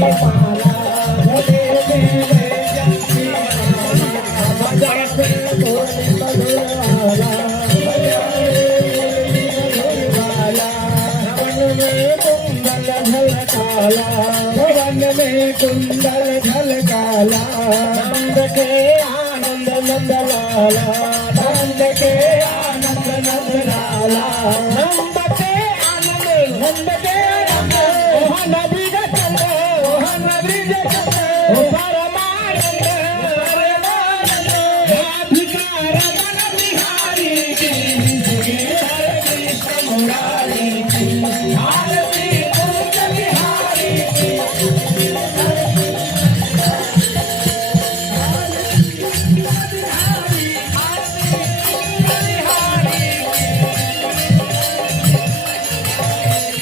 माला भले देवे जंती माला बजाते ढोल मधुरवाला भवन में कुंडल झलकाला नंद के आनंद नंद लाला नंद के आनंद नंद लाला नंद के आनंद नंद के आनंद ओह नबी के चंद ओह नबी के चंद ओ परमानंद परमानंद अधिकार मन बिहारी की हरे कृष्ण मुरारी की आरती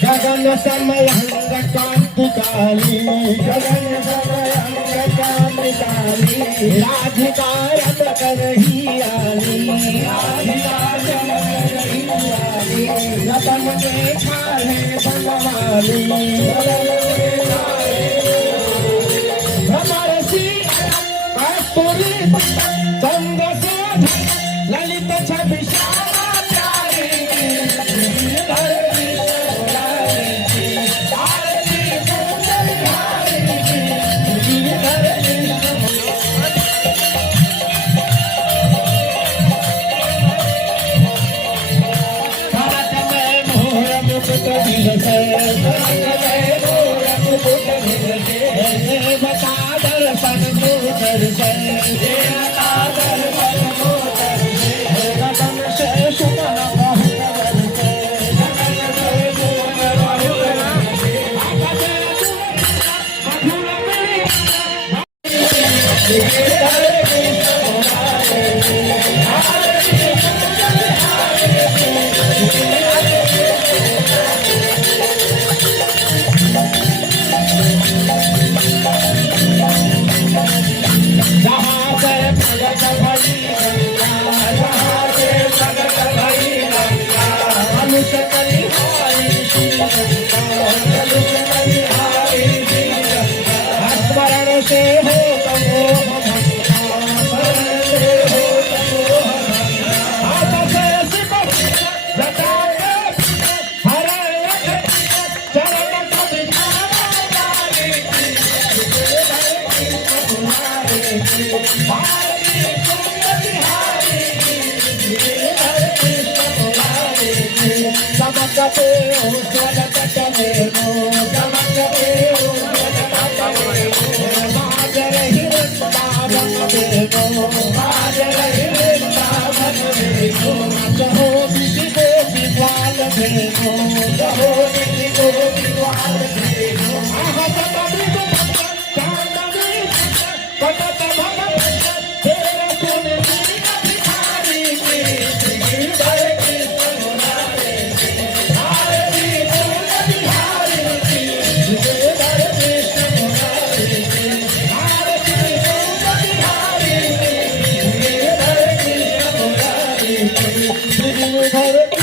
गगन समय अंग कांतिकाली गगन समय अंग कांतिकाली राधिकार करही आली राधिकार करही आली लगन में खाले बनवाली भ्रमर सी कस्तूरी चंद्र से ललित छवि श्यामा प्यारी Hare